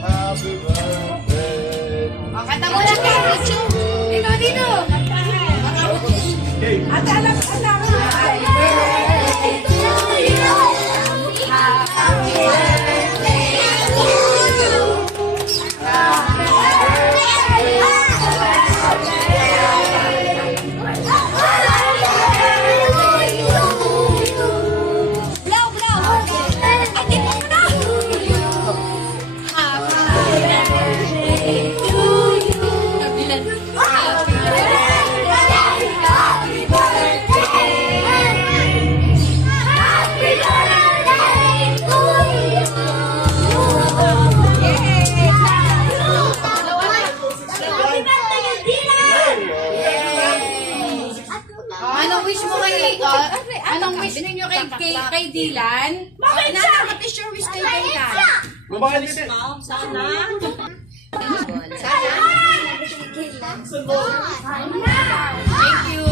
Happy birthday. O, kanta mo lang ka, Richu. Dito, dito. At alam. Happy birthday to you. Happy birthday to you. Anong wish ninyo kay Dylan? Bakit siya? What is your wish kay Dylan? Mabakit kasi. Sana. Thank you.